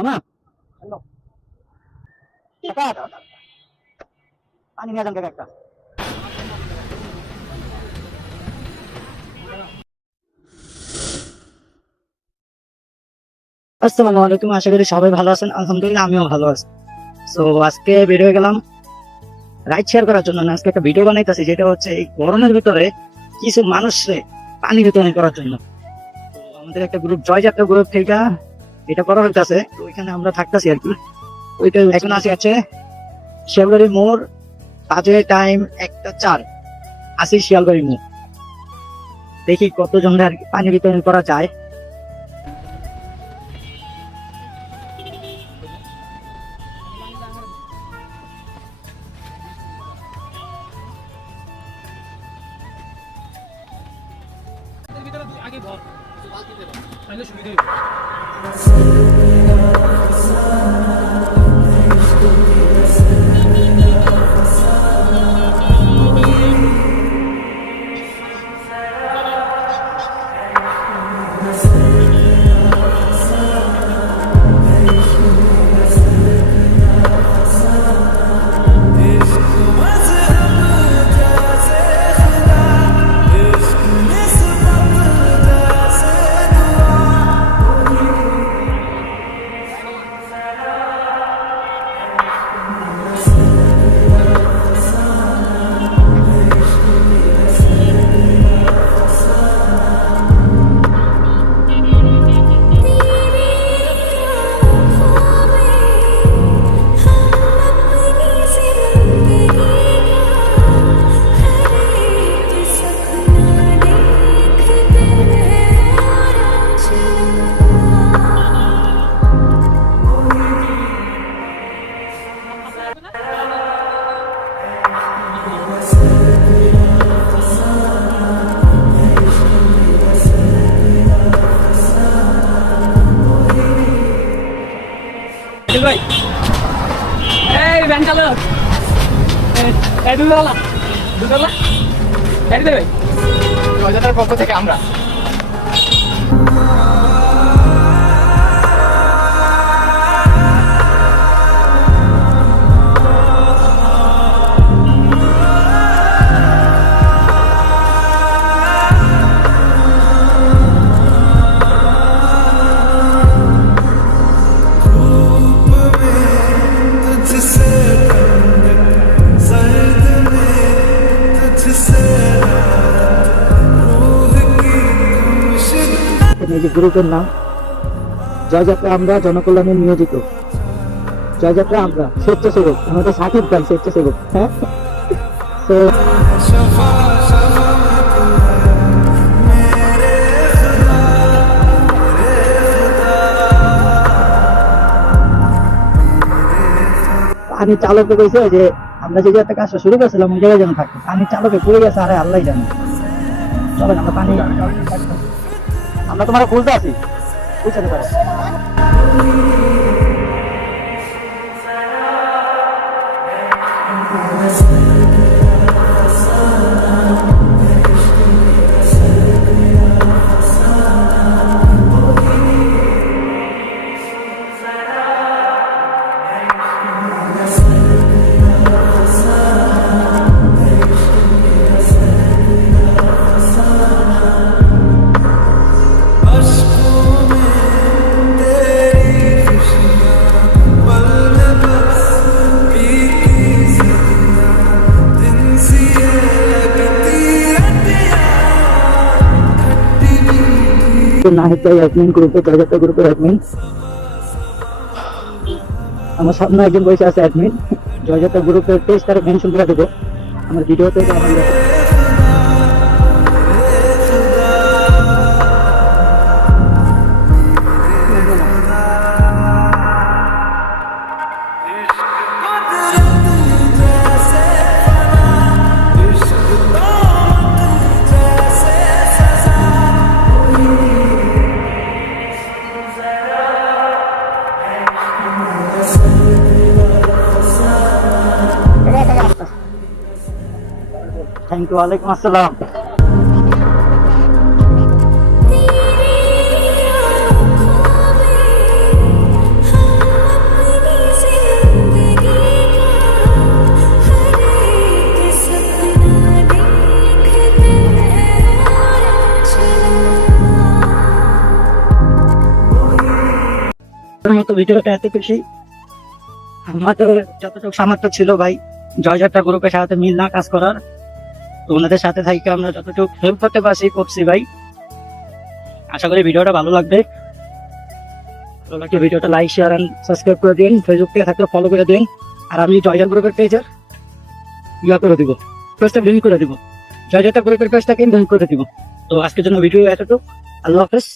মামা পানি নিয়ে যান কাকা একটা। আসসালামু আলাইকুম, আশা করি সবাই ভালো আছেন। আলহামদুলিল্লাহ আমিও ভালো আছি। তো আজকে বের হয়ে গেলাম রাইড শেয়ার করার জন্য। আজকে একটা ভিডিও বানাইতেছি, যেটা হচ্ছে এই গরমের ভিতরে কিছু মানুষরে পানি বিতরণ করার জন্য। তো আমাদের একটা গ্রুপ, জয়যাত্রা গ্রুপ থেকে এটা করা হইতেছে, তো ওইখানে আমরা থাকতেছি আর কি। ওইটা এখন আছে শিয়ালবাড়ি মোড়, বাজে টাইম 1:04, আসি শিয়ালবাড়ি মোড়। দেখি কতজনের আর কি পানি বিতরণ করা যায়। ভাই এই ভ্যান চালক, এই দুধওয়ালা গাড়ি দেবে রজাটার পক্ষ থেকে আমরা। এই যে গ্রুপের নাম জয়যাত্রা আমরা, জনকল্যাণে নিয়োজিত। জয়যাত্রা আমরা, স্বেচ্ছাসেবক, আমাদের সাকিব খান স্বেচ্ছাসেবক। হ্যাঁ, তো পানি চালকে কইছে যে আমরা যে একটা কাজটা শুরু করেছিলাম ওই জায়গায় যেন থাকতো। পানি চালকে পড়ে গেছে, আরে আল্লাহ জানে। চলেন আমরা পানি, আমরা তোমার খুলতে আছি, বুঝতে পারো। নাহিদ ভাই অ্যাডমিন গ্রুপে, জয়যাত্রা গ্রুপের অ্যাডমিন। আমার সামনে একজন বসে আছে অ্যাডমিন। জয়যাত্রা গ্রুপের পেজ তারা মেনশন করে দেবো আমার ভিডিওতে। থ্যাংক ইউ, ওয়ালাইকুম আসসালাম। মতো ভিডিওটা এত খুশি আমাদের যতটুকু সামর্থ্য ছিল ভাই জয়যাত্রা গ্রুপের সাথে মিল না কাজ করার, তো ওনাদের সাথে থাকি আমরা যতটুকু হেল্প করতে পারছি করছি ভাই। আশা করি ভিডিওটা ভালো লাগবে। ভালো লাগলে ভিডিওটা লাইক শেয়ার এন্ড সাবস্ক্রাইব করে দিন, ফেসবুক থেকে থাকলে ফলো করে দিন। আর আমি জয়যাত্রা গ্রুপের পেজের করে দিব, পেজটা লিঙ্ক করে দিব, জয়যাত্রা গ্রুপের পেজটাকে লিঙ্ক করে দিব। তো আজকের জন্য ভিডিও এতটুকু, আল্লাহ হাফেজ।